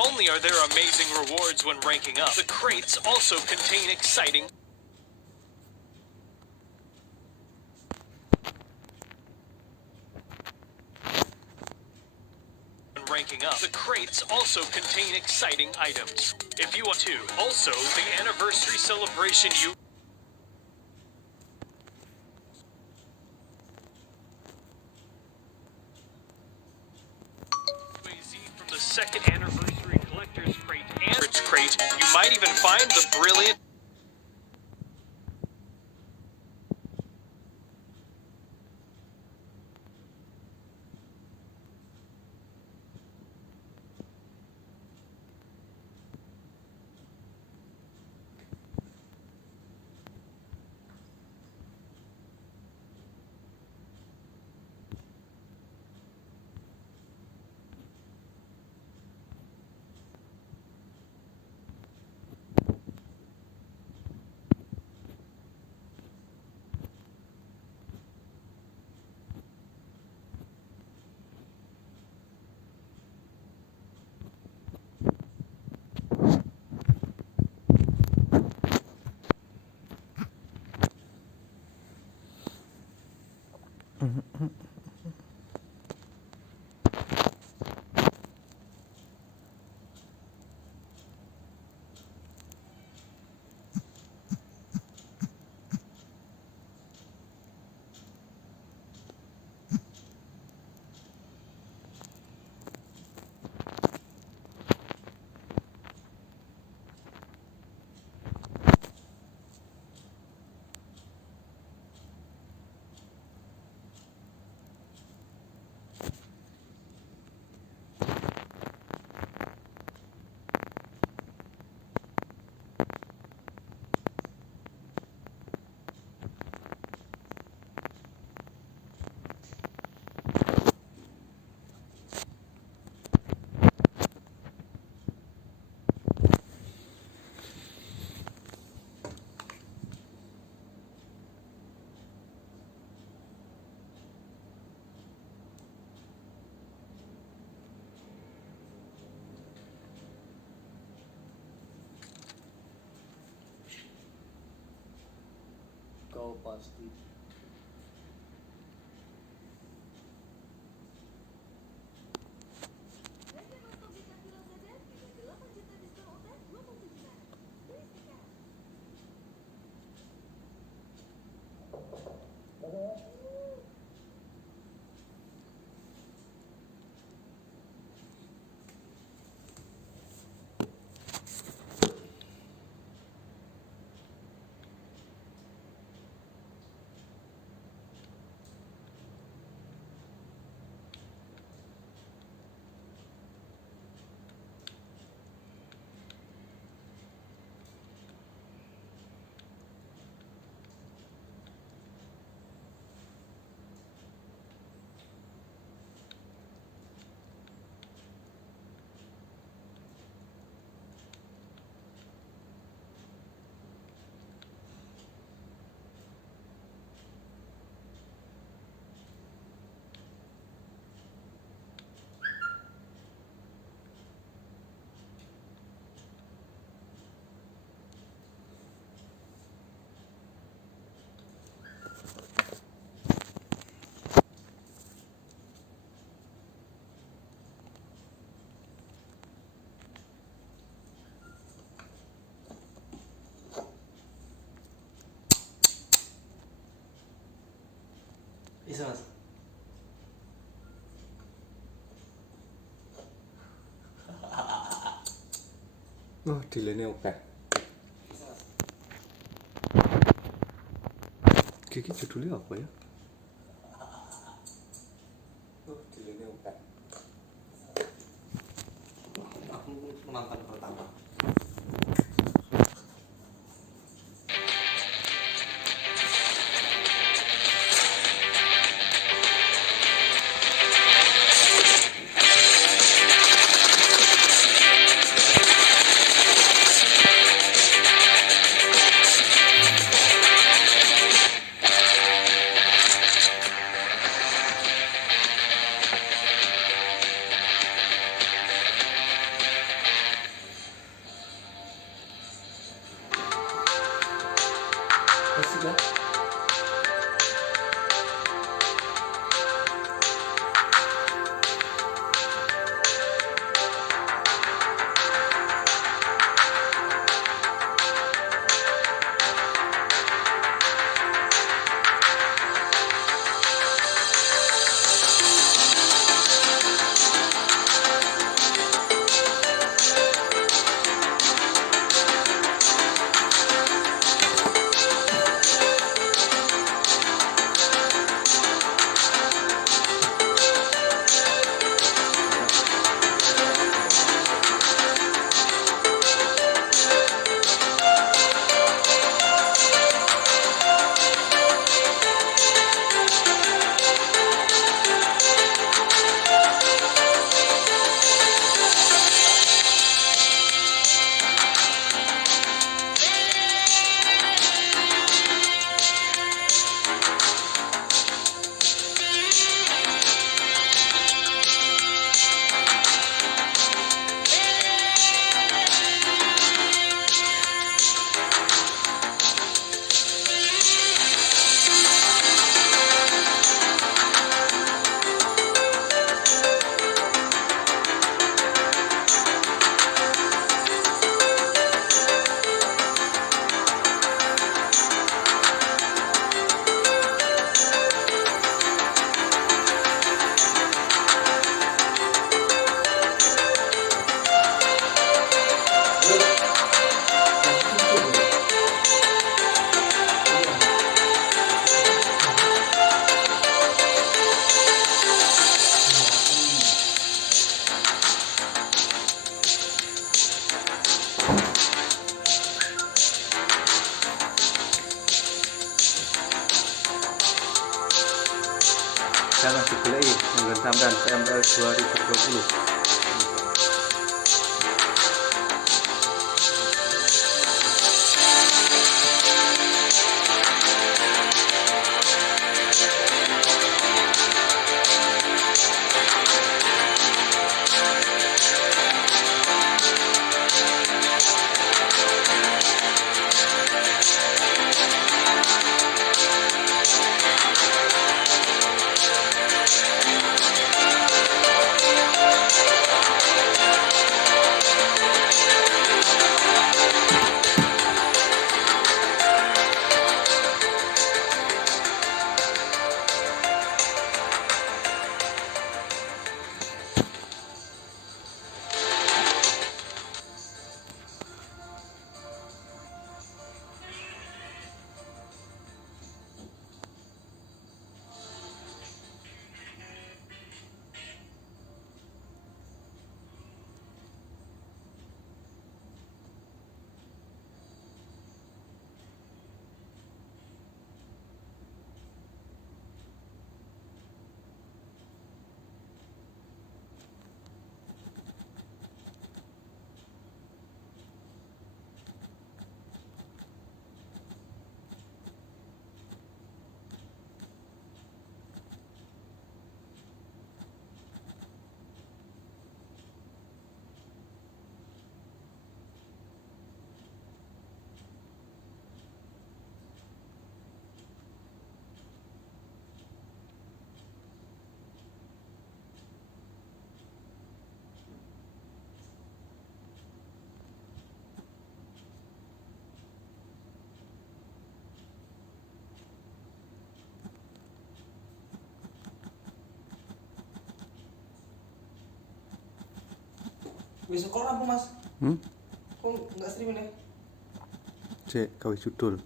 only are there amazing rewards when ranking up, the crates also contain exciting items. If you want to, also the anniversary celebration you from the second anniversary collector's crate and its crate, you might even find the brilliant kau pasti Isa mas. Oh, delay-nya oke. Kiki judulnya apa ya? Oh, delay-nya oke. Aku menonton pertama. sudah. Jangan dibeli dengan sampean PMPL 2020. Besok kalau apa mas? Kok nggak streaming ya? Cek gawe judul.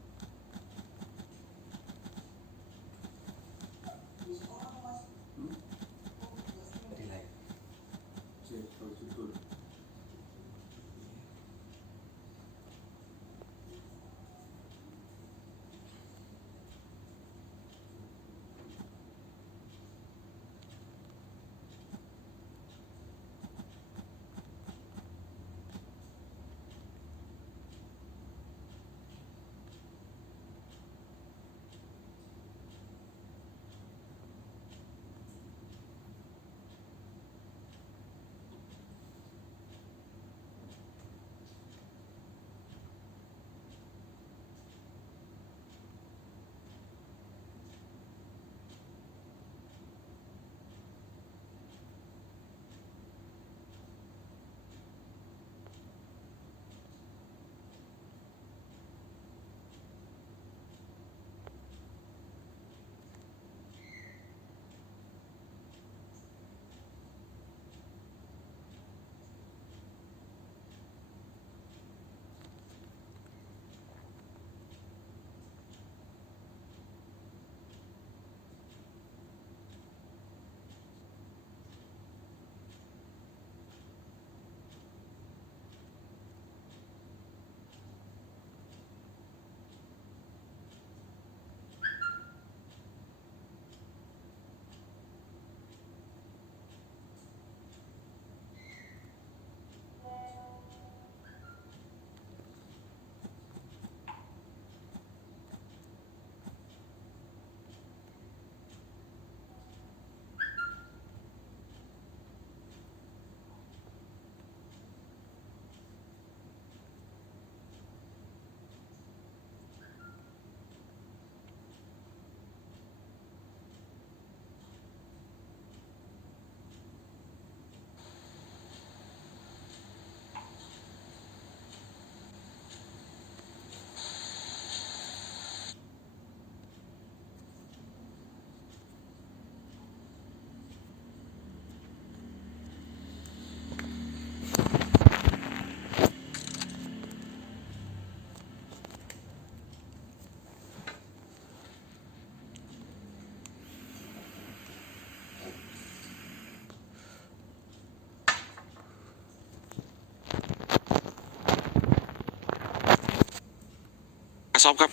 ซอฟครับ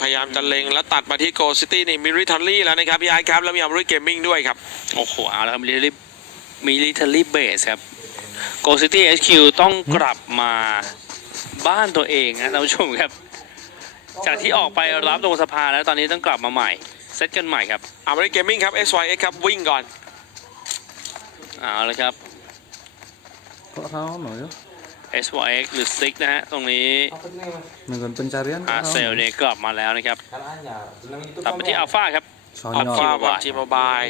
พยายามจะเล็งแล้วตัดมาที่โกลซิตี้นี่มิลิเทอรี่แล้วนะครับพี่ไอซ์ครับแล้วมีอาร์มรี่เกมมิ่งด้วยครับ โอ้โหเอาละครับmilitary base ครับ Go City HQ ต้องกลับมาบ้านตัวเองนะท่านผู้ชมครับ จากที่ออกไปรับตรงสะพานแล้วตอนนี้ต้องกลับมาใหม่เซตกันใหม่ครับ อาร์มรี่เกมมิ่งครับ SYX ครับวิ่งก่อน เอาละครับ Kok rawan loh ya? SYX หรือ Six นะฮะตรงนี้ Apa ini mas? Dengan pencarian อาเซลเนี่ยกลับมาแล้วนะครับ Caranya, bilang itu ตัดไปที่อัลฟาครับ อัลฟา Sonyol บอลจีโมบาย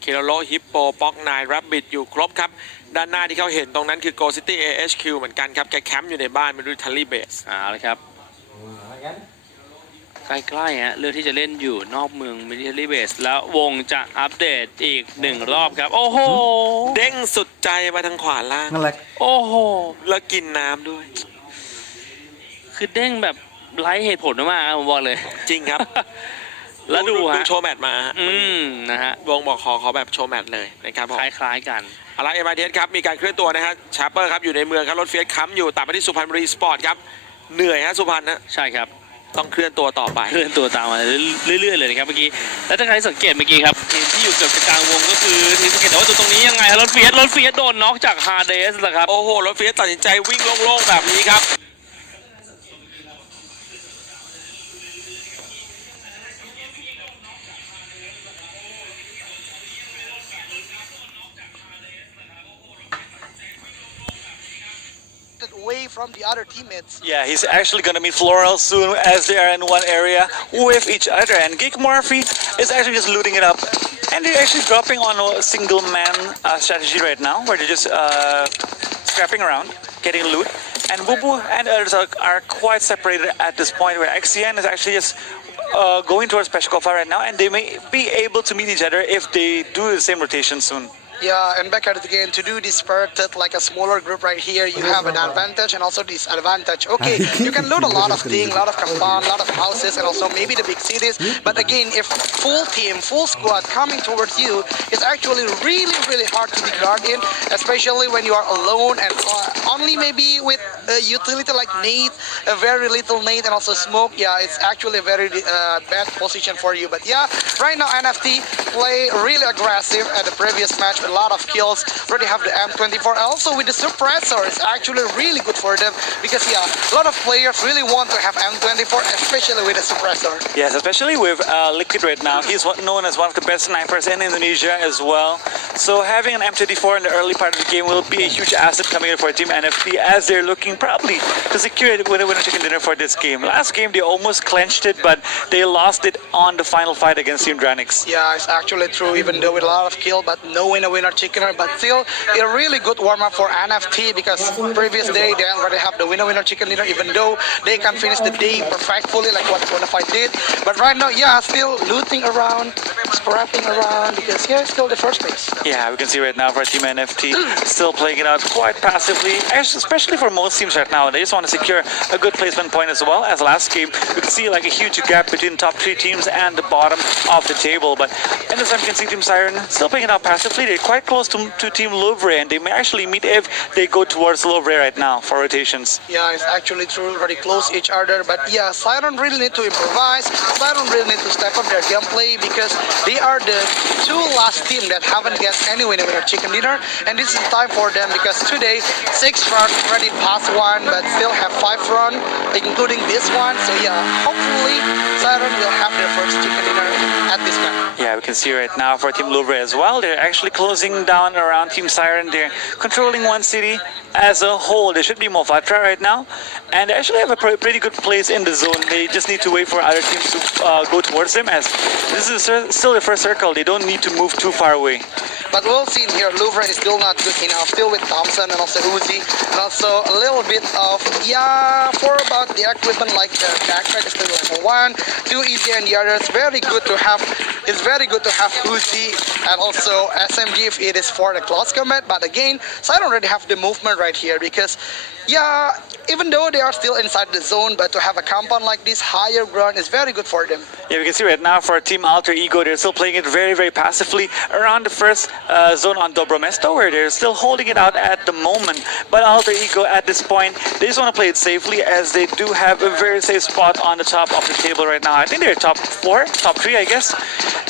เคโรโลฮิปโปป๊อกนายรับบิดอยู่ครบครับด้านหน้าที่เขาเห็นตรงนั้นคือ Go City AHQ เหมือนกันครับแกแคมป์อยู่ในบ้านมิลิเทอรี่เบส เอาละครับ kan? ใกล้ๆฮะเลือกที่จะเล่นอยู่นอกเมือง military base แล้ววงจะอัปเดตอีก1รอบครับ โอ้โห เด้งสุดใจมาทางขวาล่าง Ngelek โอ้โห แล้วกินน้ำด้วย คือเด้งแบบไร้เหตุผลมากๆผมบอกเลย จริงครับ แล้วดูฮะ โชว์แมตช์มาฮะ นะฮะ วงบอกขอแบบโชว์แมตช์เลยนะครับผม คล้ายๆกัน เอาละMRTS ครับมีการเคลื่อนตัวนะฮะชาร์เปอร์ครับอยู่ในเมืองครับรถเฟียสค้ำอยู่ตัดไปที่สุพรรณบุรีสปอร์ตครับเหนื่อยฮะสุพรรณนะ ใช่ครับ ต้องเคลื่อนตัวต่อไป เคลื่อนตัวตามมาเรื่อยๆเลยนะครับเมื่อกี้ แล้วถ้าใครสังเกตเมื่อกี้ครับทีมที่อยู่เกือบจะกลางวงก็คือทีมสังเกตแต่ว่าตัวตรงนี้ยังไงฮะรถเฟียสโดนน็อกจากฮาเดสแหละครับ โอ้โหรถเฟียสตัดสินใจวิ่งโล่งๆแบบนี้ครับ away from the other teammates. Yeah, he's actually going to meet Floral soon as they are in one area with each other. And Geek Murphy is actually just looting it up. And they're actually dropping on a single man strategy right now where they're just scrapping around, getting loot. And Bubu and others are quite separated at this point where XCN is actually just going towards Peshkova right now. And they may be able to meet each other if they do the same rotation soon. Yeah, and back at it again, to do this spirited like a smaller group right here, you have an advantage and also disadvantage. Okay, you can loot a lot of things, a lot of compound, a lot of houses, and also maybe the big cities. But again, if full team, full squad coming towards you, it's actually really, really hard to be guarded in, especially when you are alone and only maybe with a utility like nade, a very little nade, and also smoke. Yeah, it's actually a very bad position for you. But yeah, right now NFT play really aggressive at the previous match. A lot of kills, already have the M24, also with the suppressor, it's actually really good for them because yeah, a lot of players really want to have M24, especially with the suppressor. Yes, especially with Liquid right now. He's known as one of the best snipers in Indonesia as well. So having an M24 in the early part of the game will be a huge asset coming in for Team NFT as they're looking probably to secure the winner chicken dinner for this game. Last game they almost clenched it, but they lost it on the final fight against Team Dranix. Yeah, it's actually true, even though with a lot of kill, but no winner chicken dinner. But still, a really good warm-up for NFT because previous day they already have the winner chicken dinner, even though they can finish the day perfectly like what Bonafide did. But right now, yeah, still looting around, scrapping around because yeah, it's still the first place. Yeah, we can see right now for Team NFT still playing it out quite passively, especially for most teams right now. They just want to secure a good placement point as well as last game. We can see like a huge gap between the top 3 teams and the bottom of the table. But in this time, you can see Team Siren still playing it out passively. They're quite close to Team Louvre, and they may actually meet if they go towards Louvre right now for rotations. Yeah, it's actually true, very close each other. But yeah, Siren really need to improvise. Siren really need to step up their gameplay because they are the 2 last team that haven't get any winner chicken dinner, and this is time for them because today 6 runs already past 1, but still have 5 runs, including this one. So yeah, hopefully Siren will have their first chicken dinner at this map. Yeah, we can see right now for Team Louvre as well. They're actually closing down around Team Siren. They're controlling one city as a whole. They should be Mofatra right now, and they actually have a pretty good place in the zone. They just need to wait for other teams to go towards them, as this is still the first circle. They don't need to move too far away. But we'll see here, Louvre is still not good enough, still with Thompson and also Uzi, and also a little bit of, yeah, for about the equipment like the backpack is still level 1, 2 easy, and the others, very good to have, it's very good to have Uzi and also SMG if it is for the close combat. But again, so I don't really have the movement right here because Yeah, even though they are still inside the zone, but to have a compound like this, higher ground is very good for them. Yeah, we can see right now for Team Alter Ego, they're still playing it very, very passively around the first zone on Dobromesto, where they're still holding it out at the moment. But Alter Ego at this point, they just want to play it safely, as they do have a very safe spot on the top of the table right now. I think they're top 4, top 3, I guess.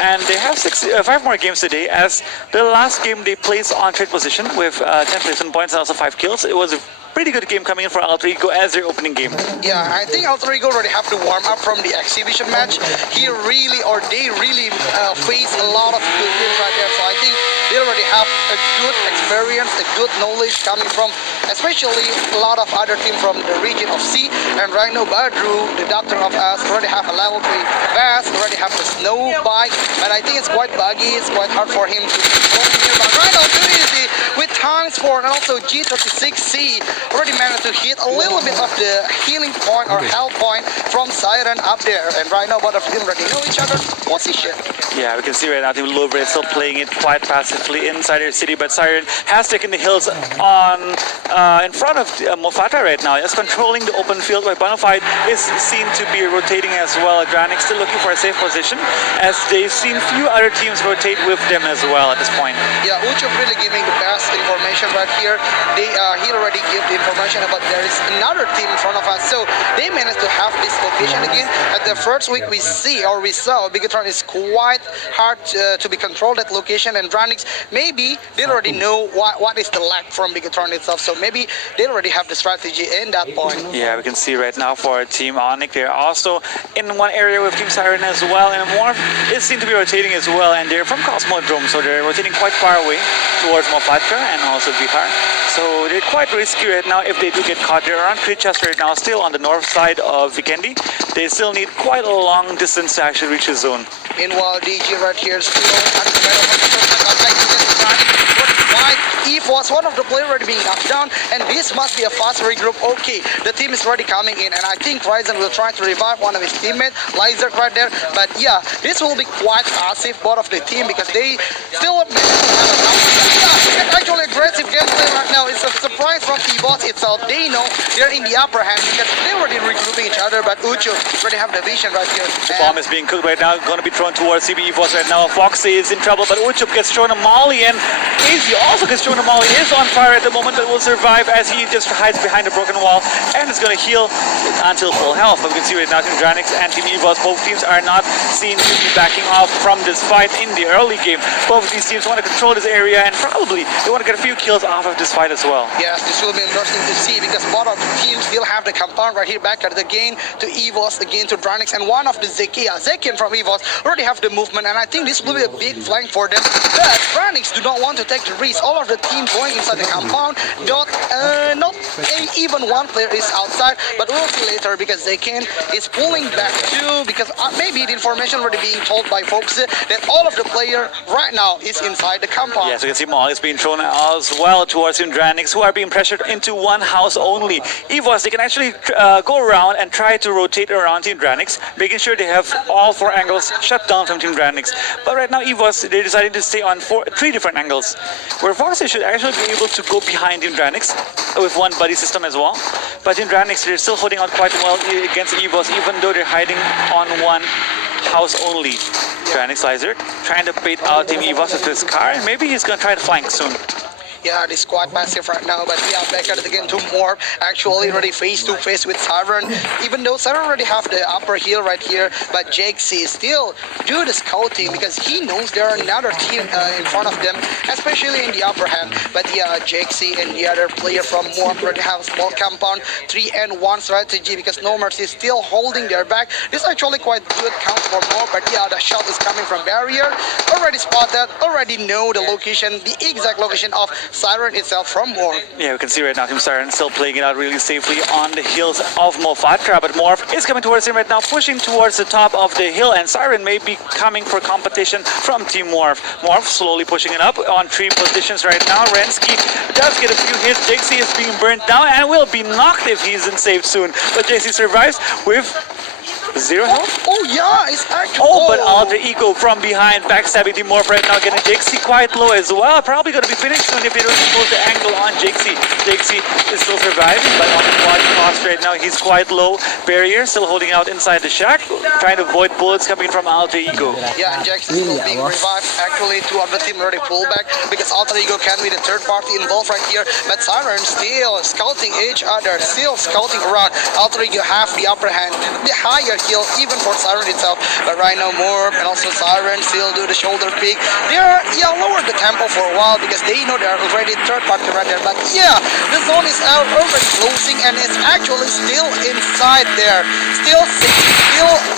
And they have 5 more games today, as the last game they placed on third position with 10 placement points and also 5 kills. It was a pretty good game coming in for Alter Ego as their opening game. Yeah, I think Alter Ego already have to warm up from the exhibition match. They really face a lot of good teams right there. So I think they already have a good experience, a good knowledge coming from, especially a lot of other teams from the region of C. And right now, Badru, the doctor of us, already have a level 3 vest, already have the snow bike, and I think it's quite buggy. It's quite hard for him to perform here. But right now, too easy with times 4 and also G36C. Already managed to hit a little bit of the healing point or health point from Siren up there. And right now, both of them already know each other's position. Yeah, we can see right now Team Louvre is still playing it quite passively inside their city, but Siren has taken the hills on in front of Mofata right now. Just controlling the open field, where Bonafide is seen to be rotating as well. Granix still looking for a safe position, as they've seen few other teams rotate with them as well at this point. Yeah, Uchup really giving the best information right here. He already gave the information about there is another team in front of us, so they managed to have this location again. At the first week we saw Bigatron is quite hard to be controlled at location, and Dranix, maybe they already know what is the lack from Bigatron itself, so maybe they already have the strategy in that point. Yeah, we can see right now for Team Onyx, they're also in one area with Team Siren as well, and Morph is seen to be rotating as well, and they're from Cosmodrome, so they're rotating quite far away towards Mofatra and also Bihar. So they're quite risky right now if they do get caught. They're around Krichas right now, still on the north side of Vikendi. They still need quite a long distance to actually reach the zone. Meanwhile, DG right here still at the middle of the EFOS, one of the players already being knocked down, and this must be a fast regroup. Okay, the team is already coming in, and I think Ryzen will try to revive one of his teammates, Lizard right there. But yeah, this will be quite passive, both of the team, because they still it's actually aggressive gameplay right now. It's a surprise from EFOS itself. They know they're in the upper hand because they're already regrouping each other, but Uchu already have the vision right here. The bomb is being cooked right now, going to be thrown towards CB EFOS right now. Foxy is in trouble, but Uchup gets thrown a molly, and AZ also gets thrown a molly. He is on fire at the moment, but will survive as he just hides behind a broken wall and is going to heal until full health. But we can see right now Team Dranix and Team EFOS, both teams are not seen to be backing off from this fight in the early game. Both of these teams want to control this area, and probably they want to get a few kills off of this fight as well. Yes, this will be interesting to see, because both of the teams still have the compound right here back at the game to EVOS, again to Dranix, and one of the Zekian from EVOS already have the movement, and I think this will be a big flank for them. But Dranix do not want to take the risk. All of the teams going inside the compound, not even one player is outside, but we'll see later, because Zekian is pulling back too, because maybe the information already being told by folks that all of the player right now is inside the compound. Yes, we can see Maul is being thrown as well towards Team Dranix, who are being pressured into one house only. EVOS, they can actually go around and try to rotate around Team Dranix, making sure they have all 4 angles shut down from Team Dranix. But right now EVOS, they're deciding to stay on 3 different angles, where Foxy should actually be able to go behind Team Dranix with one buddy system as well. But Team Dranix, they're still holding out quite well against EVOS, even though they're hiding on one house only. Dranix Lizer trying to bait out Team EVOS with his car, and maybe he's going to try to flank soon. Yeah, this quite passive right now, but yeah, back at it again to Morph, actually already face-to-face with Siren, even though Siren already have the upper hill right here, but Jake C still do the scouting, because he knows there are another team in front of them, especially in the upper hand. But yeah, Jake C and the other player from Morph already have a small compound, 3-and-1 strategy, because No Mercy is still holding their back. This is actually quite good count for Morph, but yeah, the shot is coming from barrier, already spotted, already know the location, the exact location of Siren itself from Morph. Yeah, we can see right now Team Siren still playing it out really safely on the hills of Mofatra, but Morph is coming towards him right now, pushing towards the top of the hill, and Siren may be coming for competition from Team Morph. Morph slowly pushing it up on 3 positions right now. Rensky does get a few hits. JC is being burnt down and will be knocked if he isn't saved soon, but JC survives with Zero health? Oh yeah, it's actually. Oh, but Alter Ego from behind, backstabbing Team Morph right now, getting Jixie quite low as well. Probably going to be finished soon if they don't close the angle on Jixie. Jixie is still surviving, but on the quad cost right now, he's quite low. Barrier still holding out inside the shack, trying to avoid bullets coming from Alter Ego. Yeah, and Jax is still being revived. Actually, two of the team already pulled back because Alter Ego can be the third party involved right here. But Siren still scouting each other, still scouting around. Alter Ego have the upper hand, the higher kill even for Siren itself. But right now, Morph and also Siren still do the shoulder pick. They're lower the tempo for a while because they know they're already third party right there. But yeah, the zone is already closing and it's actually still inside there. Still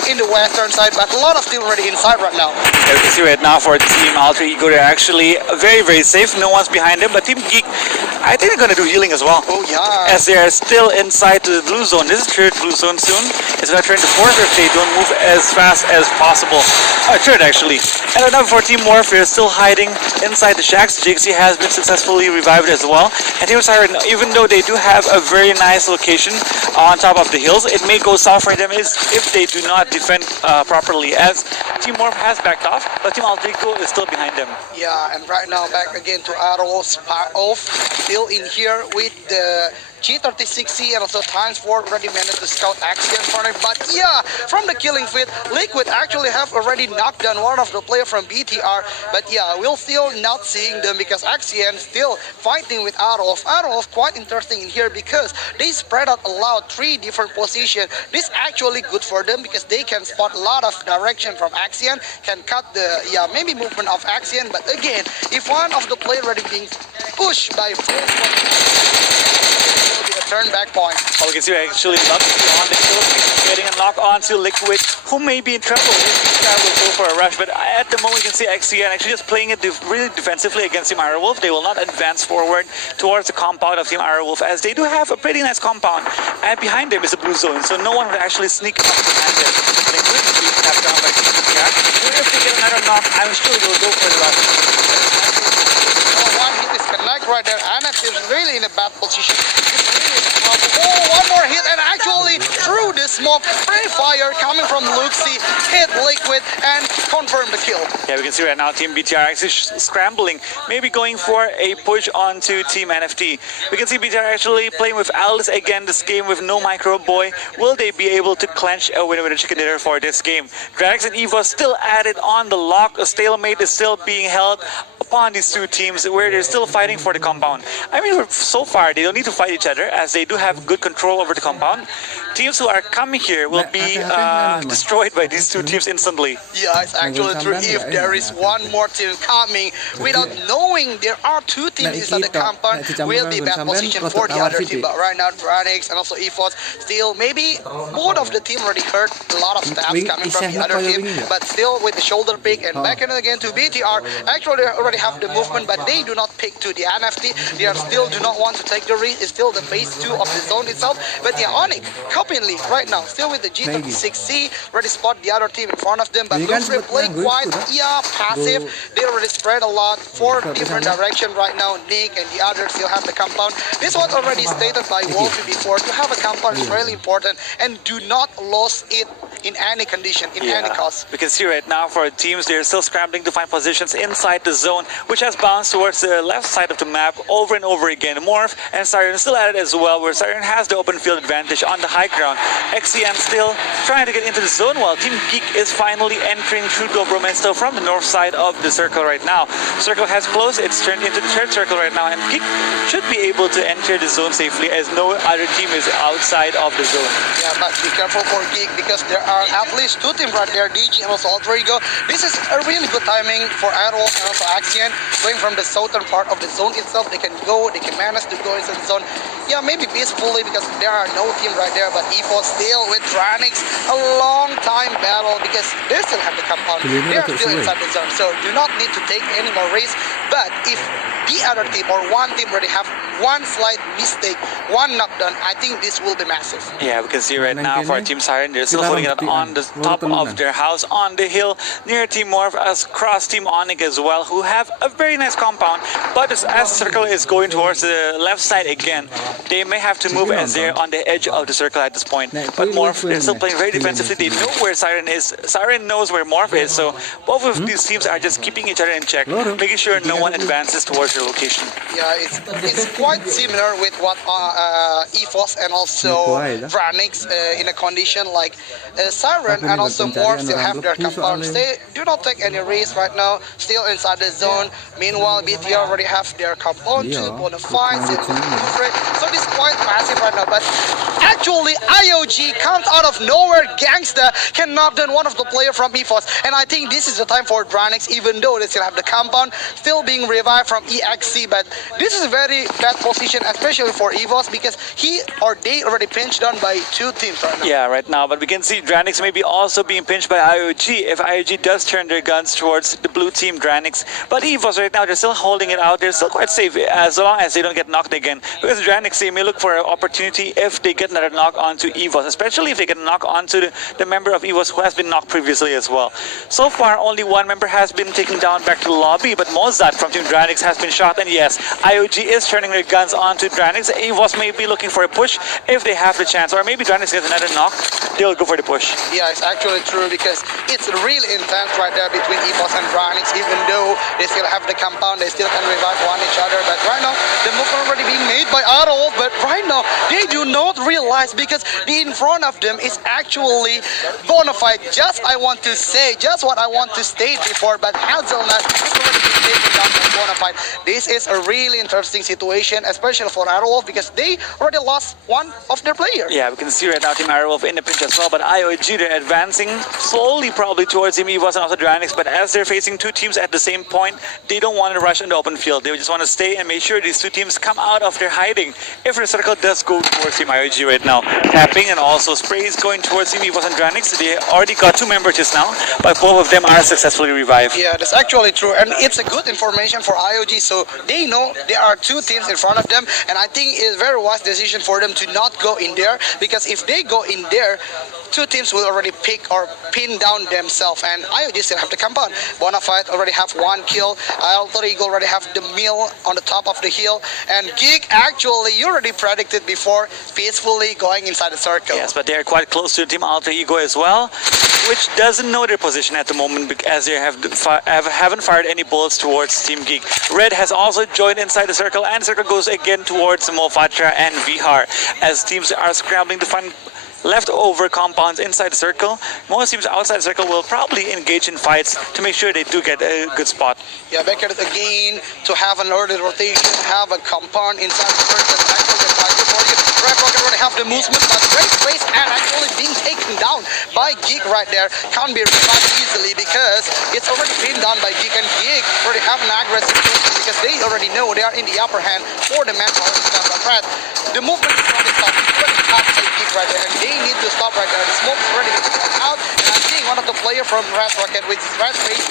in the western side, but a lot of team already inside right now. Yeah, we can see right now for Team Alter Ego, they're actually very, very safe. No one's behind them, but Team Geek, I think they're going to do healing as well. Oh yeah. As they are still inside the blue zone. This is third blue zone soon. It's going to turn to fourth if they don't move as fast as possible. Third actually. And another for Team Warfare still hiding inside the shacks. Jixie has been successfully revived as well. And Team Siren, even though they do have a very nice location on top of the hills, it may go south for them if they do not defend properly, as Team Morph has backed off, but Team Alter Ego is still behind them. Yeah, and right now back again to Arrows off, still in here with the G36C and also times 4 already managed to scout Axion for it. But yeah, from the killing feed, Liquid actually have already knocked down one of the player from BTR. But yeah, we'll still not seeing them because Axion still fighting with Arov. Arov quite interesting in here because they spread out a lot, 3 different positions. This actually good for them because they can spot a lot of direction from Axion, can cut the maybe movement of Axion. But again, if one of the player already being pushed by turn back point. Oh, we can see actually Luxy on the kill, getting a knock on to Liquid, who may be in trouble. Maybe will go for a rush, but at the moment we can see XCN actually just playing it really defensively against Team Irewolf. They will not advance forward towards the compound of Team Irewolf, as they do have a pretty nice compound, and behind them is a blue zone, so no one would actually sneak up behind them. They could be tapped down by Team BTR. If they get another knock, I'm sure they'll go for the rush. One hit is connect right there. Anax is really in a bad position. Oh, one more hit, and actually through the smoke, free fire coming from Luxy, hit Liquid and confirm the kill. Yeah, we can see right now Team BTR actually scrambling, maybe going for a push onto Team NFT. We can see BTR actually playing with Alice again this game with no Micro Boy. Will they be able to clench a winner with a chicken dinner for this game? Drax and Evo still added on the lock. A stalemate is still being held upon these two teams where they're still fighting for the compound. I mean, so far they don't need to fight each other as they do have good control over the compound. Teams who are coming here will be destroyed by these two teams instantly. Yeah, it's actually true. If there is one more team coming without knowing there are two teams inside the compound, will be bad position for the other team. But right now, Dranix and also EFOS still, maybe both of the team already hurt a lot of stabs coming from the other team, but still with the shoulder pick and back in again to BTR. Actually, they already have the movement, but they do not pick to the NFT. They are still do not want to take the risk. It's still the phase 2 of the zone itself. But yeah, Onyx, Copinly right now, still with the G36C, ready spot the other team in front of them. But Luxray play quite passive. They already spread a lot, 4 different directions right now. Nick and the others still have the compound. This was already stated by Wolfie before. To have a compound is really important, and do not lose it in any condition, in any cost. We can see right now for teams, they're still scrambling to find positions inside the zone, which has bounced towards the left side of the map over and over again. Morph and Siren still at it as well, where Siren has the open field advantage on the high ground. XCM still trying to get into the zone, while Team Geek is finally entering through Dobroman still from the north side of the circle right now. Circle has closed, it's turned into the third circle right now, and Geek should be able to enter the zone safely as no other team is outside of the zone. Yeah, but be careful for Geek because there are at least 2 teams right there, DG and also Alter Ego. This is a really good timing for Arrow and also Axion. Going from the southern part of the zone itself, they can manage to go into the zone. Yeah, maybe peacefully because there are no team right there, but EFO still with Dranix, a long time battle because they still have the compound. They are still inside the zone, so do not need to take any more risks. But if the other team or one team already have one slight mistake, one knockdown, I think this will be massive. Yeah, we can see right now for Team Siren, they're still holding it out on the top of their house on the hill near Team Morph, as cross Team Onyx as well, who have a very nice compound. But as the circle is going towards the left side again, they may have to move as they're on the edge of the circle at this point. But Morph, they're still playing very defensively. They know where Siren is. Siren knows where Morph is. So both of these teams are just keeping each other in check, making sure no one advances towards their location. Yeah, it's quite similar with what EFOS and also Vranix in a condition like Siren and also Morph still have their compounds. They do not take any risk right now, still inside the zone. Meanwhile, BTR already have their compound too, Bonafides and Alfred. So this is quite massive right now. But actually, IOG comes out of nowhere. Gangsta can knock down one of the players from EFOS. And I think this is the time for Vranix, even though they still have the compound, still being revived from EXC. But this is a very bad position, especially for EVOS, because he or they already pinched down by two teams right now. Yeah, right now. But we can see Dranix maybe also being pinched by IOG if IOG does turn their guns towards the blue team Dranix. But EVOS right now, they're still holding it out. They're still quite safe as long as they don't get knocked again. Because Dranix, they may look for an opportunity if they get another knock onto EVOS, especially if they get a knock onto the member of EVOS who has been knocked previously as well. So far, only one member has been taken down back to the lobby, but Mozart from Team Dranix has been shot. And yes, IOG is turning their guns onto Dranix. EVOS may be looking for a push if they have the chance, or maybe Dranix gets another knock, they'll go for the push. Yeah, it's actually true because it's really intense right there between EVOS and Dranix. Even though they still have the compound, they still can revive one each other. But right now, the movement already being made by Arol. But right now, they do not realize because in front of them is actually Bonafide. Just I want to say, just what I want to state before. But Hazelnut is already been taken down by Bonafide. This is a really interesting situation, especially for Arrowwolf, because they already lost one of their players. Yeah, we can see right now Team Arrowwolf in the pinch as well, but IOG, they're advancing slowly probably towards Team EVOS and also Dranix, but as they're facing two teams at the same point, they don't want to rush in the open field. They just want to stay and make sure these two teams come out of their hiding. If the circle does go towards Team IOG right now, tapping and also sprays going towards Team EVOS and Dranix, they already got two members just now, but both of them are successfully revived. Yeah, that's actually true, and it's a good information for IOG, so they know there are two teams in front of them, and I think it's a very wise decision for them to not go in there, because if they go in there, two teams will already pick or pin down themselves, and IOG still have the compound. Bonafide already have one kill, Alter Ego already have the mill on the top of the hill, and Geek actually, you already predicted before, peacefully going inside the circle. Yes, but they're quite close to Team Alter Ego as well, which doesn't know their position at the moment as they haven't fired any bullets towards Team Geek. Red has also joined inside the circle, and the circle goes again towards Mofatra and Vihar as teams are scrambling to find leftover compounds inside the circle. Most teams outside the circle will probably engage in fights to make sure they do get a good spot. Yeah, Becker again to have an early rotation, have a compound inside the circle. That's actually a target for you. Red Rocket already have the movement, but Red Face and actually being taken down by Geek right there. Can't be revived easily because it's already been done by Geek, and Geek already have an aggressive position because they already know they are in the upper hand for the manpower stuff. But Red, the movement is not stopped. It's already caught by Geek right there, and they need to stop right there. The smoke is already out, and I think one of the players from Red Rocket, which is Red Face,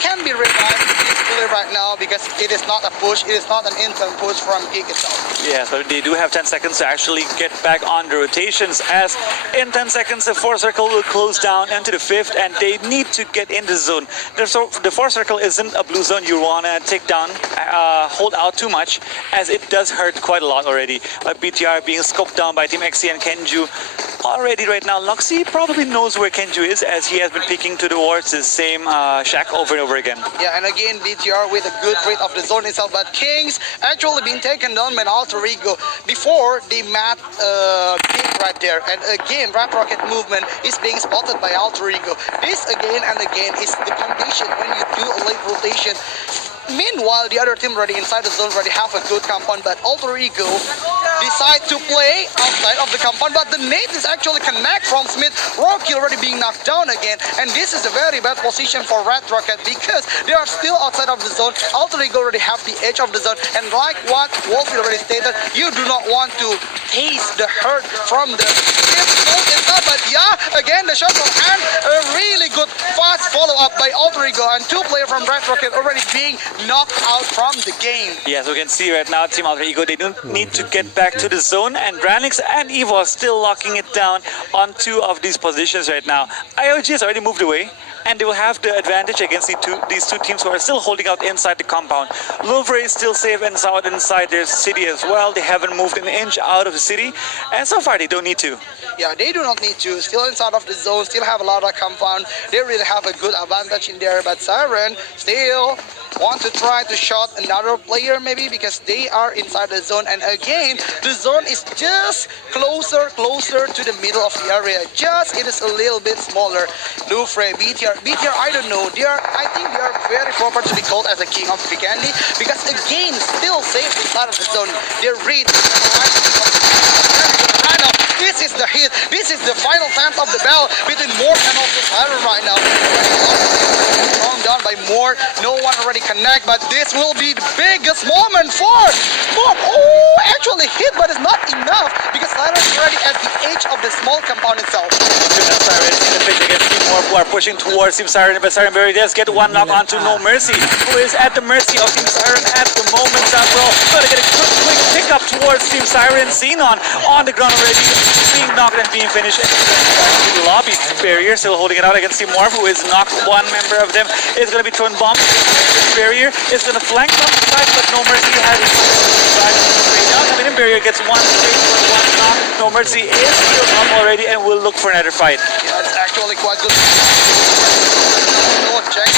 can be revived peacefully right now because it is not a push, it is not an instant push from Geek itself. Yeah, so they do have 10 seconds to actually get back on the rotations, as in 10 seconds the 4th circle will close down into the 5th, and they need to get in the zone. So the 4th circle isn't a blue zone you want to take down, hold out too much, as it does hurt quite a lot already. BTR being scoped down by Team XC and Kenju. Already right now, Luxy probably knows where Kenju is, as he has been peeking towards the same shack over and over again. Yeah, and again, BTR with a good read of the zone itself, but Kings actually been taken down by Alter Ego before the map King right there. And again, Red Rocket movement is being spotted by Alter Ego. This again and again is the condition when you do a late rotation. Meanwhile, the other team already inside the zone already have a good compound, but Alter Ego decide to play outside of the compound, but the nade is actually connect from Smith. Rocky already being knocked down again, and this is a very bad position for Red Rocket because they are still outside of the zone. Alter Ego already have the edge of the zone, and like what Wolfie already stated, you do not want to taste the hurt from the inside but yeah, again the shot from hand, a really good fast follow-up by Alter Ego, and two players from Red Rocket already being knocked out from the game. Yes, we can see right now Team Alter Ego, they don't need to get back to the zone, and Ranix and Evo are still locking it down on two of these positions right now. IOG has already moved away, and they will have the advantage against these two teams who are still holding out inside the compound. Louvre is still safe and sound inside their city as well. They haven't moved an inch out of the city, and so far they don't need to. Yeah, they do not need to. Still inside of the zone, still have a lot of compound. They really have a good advantage in there, but Siren still want to try to shot another player maybe because they are inside the zone, and again the zone is just closer to the middle of the area, just it is a little bit smaller. Louvre, BTR, I don't know, I think they are very proper to be called as the king of Vikendi because again still safe inside of the zone. They read this is the hit, this is the final chance of the bell between Moore and also Siren right now. Thrown down by Moore, no one already connect, but this will be the biggest moment for Moore. Oh, actually hit, but it's not enough because Siren is already at the edge of the small compound itself. Siren in the pitch against Team Moore, who are pushing towards Team Siren, but Siren Berry does get one knock onto No Mercy, who is at the mercy of Team Siren at the moment. Zabro gonna get a quick pickup towards Team Siren. Xenon on the ground already, being knocked and being finished. The lobby barrier still holding it out against Team Morph, who is knocked. One member of them is going to be thrown bomb. Barrier is going to flank from the side, but No Mercy has his side straight down. Coming in, Barrier gets one straight for one knock. No Mercy is healed up already and will look for another fight. Yeah, it's actually quite good. Check.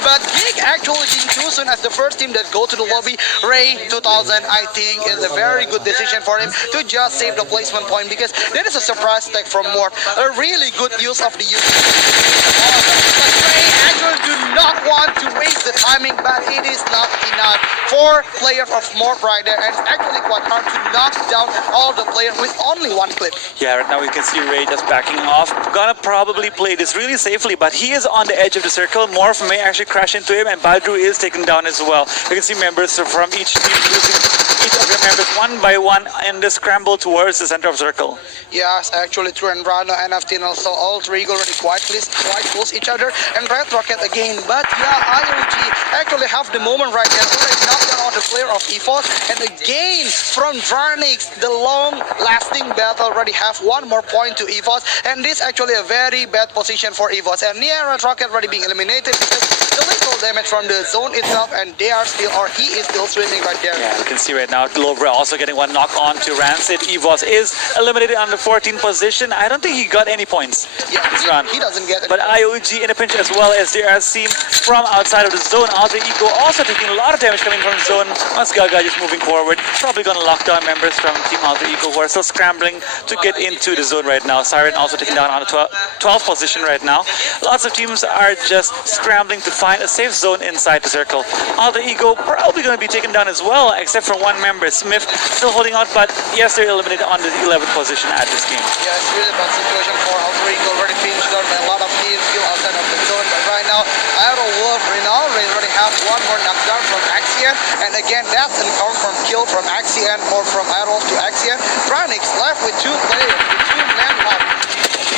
But Gig actually being chosen as the first team that go to the lobby. Ray 2000, I think, is a very good decision for him to just save the placement point because that is a surprise tag from Moore. A really good use of the use. Ray actually do not want to waste the timing, but it is not enough for players of Moore right there, and it's actually quite hard to knock down all the players with only one clip. Yeah, right now we can see Ray just backing off. Gonna probably play this really safely, but he is on the edge of the circle. Morph may actually crash into him, and Badru is taken down as well. You can see members from each team losing each of their members one by one in the scramble towards the center of circle. Yes, actually true, and Rano, NFT, and also Alter Ego already quite close each other, and Red Rocket again. But yeah, IOG actually have the moment right there. Already knocked down all the player of EVOS, and again from Dranix, the long-lasting battle already have one more point to EVOS, and this actually a very bad position for EVOS. And yeah, Red Rocket already being eliminated because the lethal damage from the zone itself, and they are still, or he is still swimming right there. Yeah, you can see right now Louvre also getting one knock on to Rancid. EVOS is eliminated on the 14th position. I don't think he got any points this run. He doesn't get it. But IOG in a pinch as well as they are seen from outside of the zone. Alter Ego also taking a lot of damage coming from the zone. Once Gaga just moving forward, probably gonna lock down members from Team Alter Ego who are still scrambling to get into the zone right now. Siren also taking down on the 12th position right now. Lots of teams are just scrambling to find a safe zone inside the circle. Alter Ego probably gonna be taken down as well, except for one member. Smith still holding out, but yes, they're eliminated on the 11th position at this game. Yeah, it's really bad situation for Alter Ego. Already finished out by a lot of teams still outside of the zone, but right now Aero Wolf already have one more knockdown from Axian, and again that's an confirmed kill from Axian or from Aero to Axian. Branix left with two players, with two men left.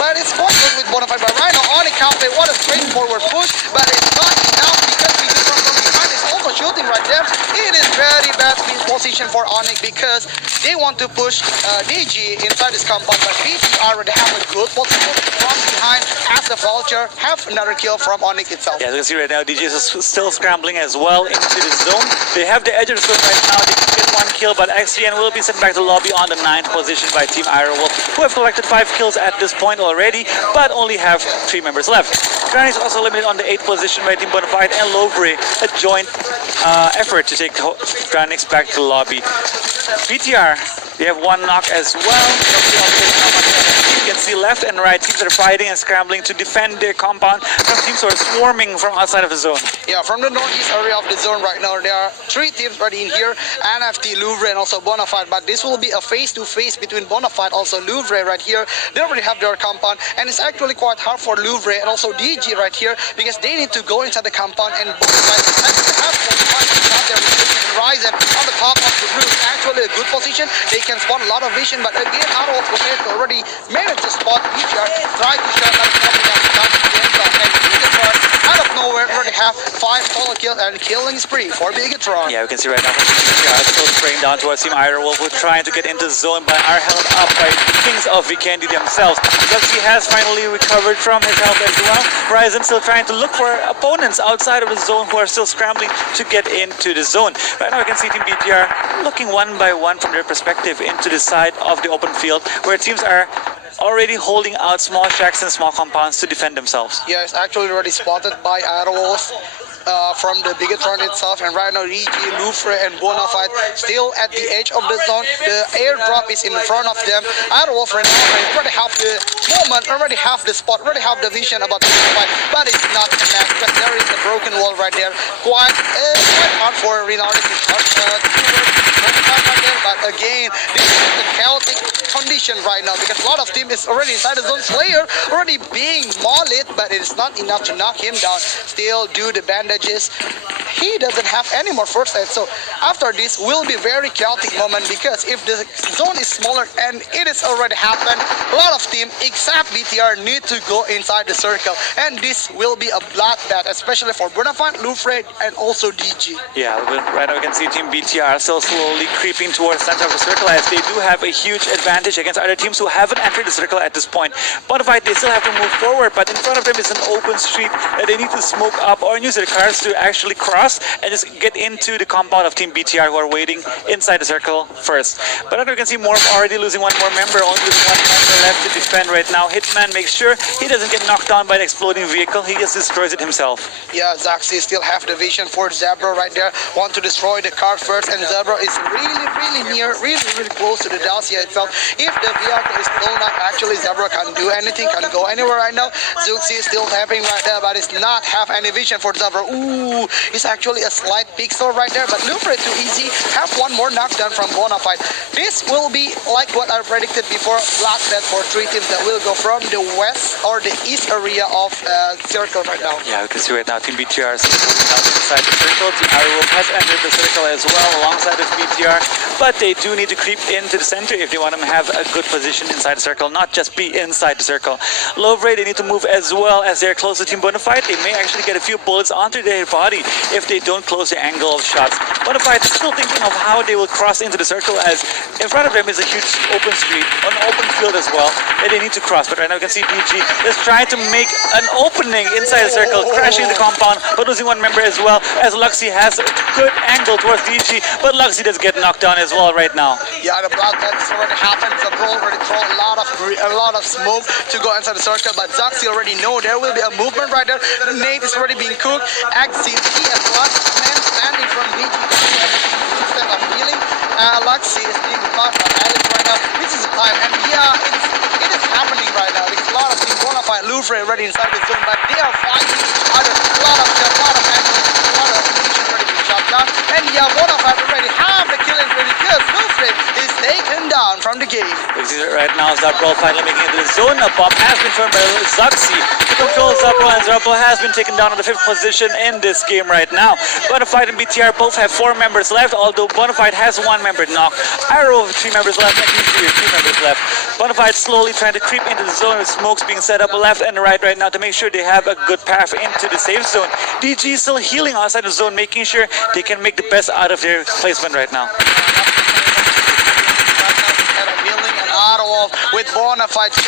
But it's quite good with Bonafide by Rhino. Onyx Cafe, what a straightforward push, but it's not enough because we from behind is also shooting right there. It is very bad position for Onyx because they want to push DG inside this compound, but BT already have a good position from behind as the Vulture have another kill from Onyx itself. Yeah, as you can see right now, DG is still scrambling as well into the zone. They have the edge of the zone right now. They can get one kill, but XGN will be sent back to the lobby on the 9th position by Team Irewolf, who have collected 5 kills at this point already, but only have 3 members left. Granny is also eliminated on the 8th position by Team Bonafide and Louvre, a joint effort to take Granix back to the lobby. BTR, they have one knock as well. You can see left and right teams are fighting and scrambling to defend their compound from teams who are swarming from outside of the zone. Yeah, from the northeast area of the zone right now, there are 3 teams already in here, NFT, Louvre, and also Bonafide, but this will be a face-to-face between Bonafide, also Louvre right here. They already have their compound, and it's actually quite hard for Louvre and also DG right here, because they need to go inside the compound, and Bonafide actually have 45 right there. Ryzen on the top of the roof. Actually a good position. They can spot a lot of vision, but again, Arrow already managed to spot BTR. Try to shut that down and out of nowhere, already have 5 solo kills and killing spree for Bigatron. Yeah, we can see right now BTR still spraying down towards Team Irewolf, who are trying to get into the zone but are held up by the Kings of Vikendi themselves. Luxy has finally recovered from his health as well. Horizon still trying to look for opponents outside of the zone who are still scrambling to get into the zone. Right now we can see Team BTR looking one by one from their perspective into the side of the open field where teams are already holding out small shacks and small compounds to defend themselves. Yeah, it's actually already spotted by Arrows from the Bigatron itself, and right now Rigi, Louvre and Bonafide still at the edge of the zone. The airdrop is in front of them. Arrows right now already have the moment, already have the spot, already have the vision about the fight, but it's not enough because there is a broken wall right there. Quite hard for Renard to touch but again, this is a chaotic condition right now because a lot of team is already inside the zone. Slayer already being mauled, but it is not enough to knock him down. Still, due to bandages, he doesn't have any more first aid. So after this will be very chaotic moment because if the zone is smaller and it is already happened, a lot of team except BTR need to go inside the circle, and this will be a bloodbath, especially for Bonafide, Louvre, and also DG. Yeah, right now we can see Team BTR still slowly creeping towards the center of the circle as they do have a huge advantage against other teams who haven't entered the circle at this point. Bonafide, they still have to move forward, but in front of them is an open street that they need to smoke up or use their cars to actually cross and just get into the compound of Team BTR who are waiting inside the circle first. But now we can see Morph already losing one more member, only losing one member left to defend right now. Hitman makes sure he doesn't get knocked down by the exploding vehicle, he just destroys it himself. Yeah, Zaxi still have the vision for Zebra right there, want to destroy the car first, and Zebra is really near, really close to the Dacia itself. If the vehicle is blown up, actually Zebra can't do anything, can't go anywhere right now. Zuxi is still tapping right there, but it's not have any vision for Zebra. Ooh, it's actually a slight pixel right there, but Louvre too easy. Have one more knockdown from Bonafide. This will be like what I predicted before, bloodbath for 3 teams that will go from the west or the east area of circle right now. Yeah, we can see right now Team BTR is inside the circle. Team Arrow has entered the circle as well alongside with BTR, but they do need to creep into the center if they want to have a good position inside the circle, not just be inside the circle. Louvre, they need to move as well as they're close to Team Bonafide. They may actually get a few bullets onto their body if they don't close the angle of shots. Bonafide is still thinking of how they will cross into the circle as in front of them is a huge open street, an open field as well that they need to cross. But right now you can see DG is trying to make an opening inside the circle, crashing the compound, but losing one member as well as Luxy has a good angle towards DG, but Luxy does get knocked down as well right now. Yeah, the bloodbath has already happened. The bro already throw a lot of smoke to go inside the circle, but Zaxi already know there will be a movement right there. The nade is already being cooked. Axie, he and last man standing from DG instead of healing. Luxy is being blocked by Alex right now. This is the time, and yeah, it is happening right now. There's a lot of Team Bonafide, Louvre already inside the zone, but they are fighting each other. A lot of angles, a lot of munition already being shot down, and yeah, Bonafide already have the killing ready because Louvre is taken down from the game. We see right now Zabrol finally making it to the zone. A bomb has been thrown by Zaxi to control Zabrol, and Zabrol has been taken down on the 5th position in this game right now. Bonafide and BTR both have 4 members left, although Bonafide has 1 member knocked. Arrow with 3 members left, and DG with 2 members left. Bonafide slowly trying to creep into the zone with smokes being set up left and right now to make sure they have a good path into the safe zone. DG is still healing outside the zone, making sure they can make the best out of their placement right now. With Bonafide just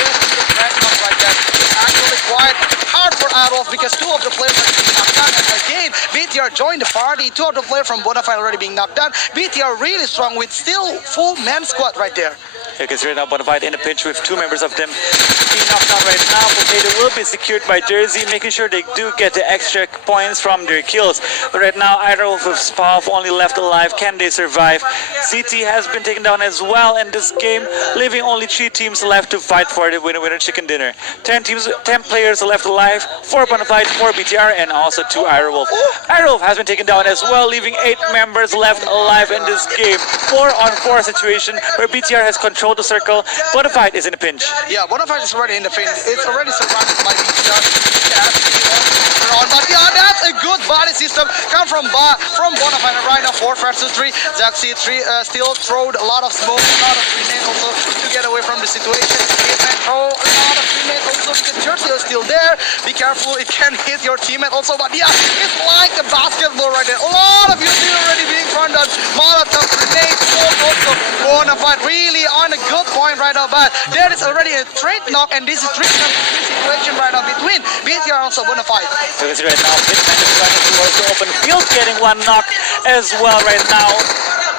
like that. It's actually quite hard for Adolf because 2 of the players are being knocked down, and again BTR joined the party. 2 of the players from Bonafide already being knocked down. BTR really strong with still full man squad right there. You can see right now Bonafide in a pinch with 2 members of them being knocked down right now. Potato will be secured by Jersey, making sure they do get the extra points from their kills. But right now, Idaho with Spav only left alive. Can they survive? CT has been taken down as well in this game, leaving only 3 teams left to fight for the winner chicken dinner. 10 players left alive, 4 Bonafide, 4 BTR, and also 2 Irewolf. Irewolf has been taken down as well, leaving 8 members left alive in this game. 4-on-4 situation where BTR has controlled the circle. Bonafide is in a pinch. Yeah, Bonafide is already in the pinch. It's already surrounded by BTR. one. But yeah, that's a good body system. Come from Bonafide right now, 4 versus 3. Zaxi still throwed a lot of smoke, a lot of grenades also to get away from the situation. Hitman throw a lot of grenades also because Jersey is still there. Be careful, it can hit your teammate also. But yeah, it's like a basketball right there. A lot of UC already being thrown down. Molotov grenades, also Bonafide really on a good point right now. But there is already a trade knock, and this is situation right now between BTR and also Bonafide. So you can see right now, Hitman is running towards the open field, getting one knock as well right now.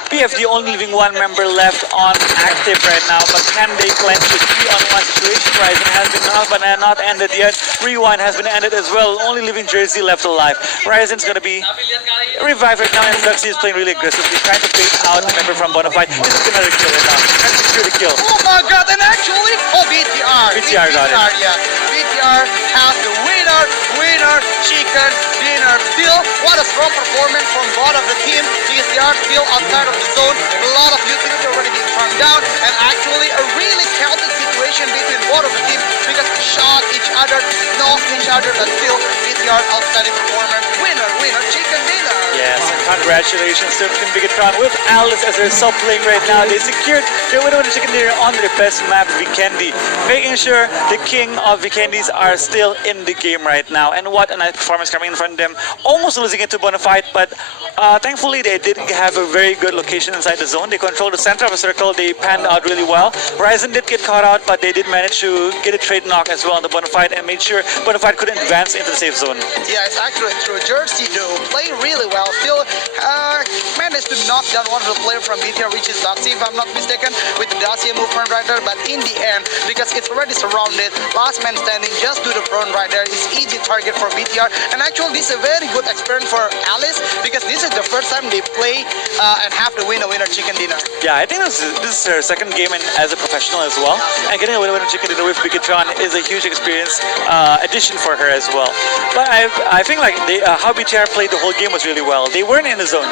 PFD only leaving one member left on active right now, but can they clench the 3-on-1 situation? Ryzen has been knocked but not ended yet. Rewind has been ended as well, only leaving Jersey left alive. Ryzen's gonna be revived right now, and Zaxi is playing really aggressively, trying to bait out a member from Bonafide. This is another kill right now, trying to secure the kill. Oh my god, and actually, BTR got it. Yeah, BTR has the winner chicken dinner. Still, what a strong performance from both of the team. BTR still outside of the zone. A lot of utilities already being thrown down, and actually a really chaotic situation between both of the teams because they shot each other, knocked each other, but still BTR outstanding performance. Winner chicken dinner. Yes, and congratulations to Team Bigatron with Alice as their sub playing right now. They secured their winner with the chicken dinner on their best map, Vikendi, making sure the king of Vikendis are still in the game right now. And what a nice performance coming in front of them, almost losing it to Bonafide, but thankfully they did have a very good location inside the zone. They controlled the center of the circle, they panned out really well. Ryzen did get caught out, but they did manage to get a trade knock as well on the Bonafide and made sure Bonafide couldn't advance into the safe zone. Yeah, it's actually true. Jersey though played really well. Still managed to knock down one of the players from BTR, which is Zaxi, if I'm not mistaken, with the Dacia movement right there. But in the end, because it's already surrounded, last man standing, just do the front right there. It's easy target for BTR. And actually, this is a very good experience for Alice because this is the first time they play and have to win a winner chicken dinner. Yeah, I think this is her second game as a professional as well. And getting a winner chicken dinner with Bigatron is a huge experience addition for her as well. But I think like how BTR played the whole game was really well. They weren't in the zone.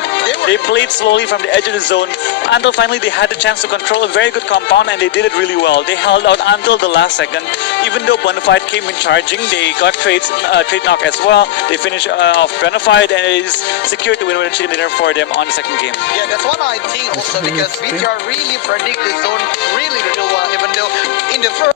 They played slowly from the edge of the zone until finally they had the chance to control a very good compound, and they did it really well. They held out until the last second. Even though Bonafide came in charging, they got trade knock as well. They finished off Bonafide, and it is secured the winner chicken dinner for them on the second game. Yeah, that's what I think also because BTR really predict the zone really well, even though in the first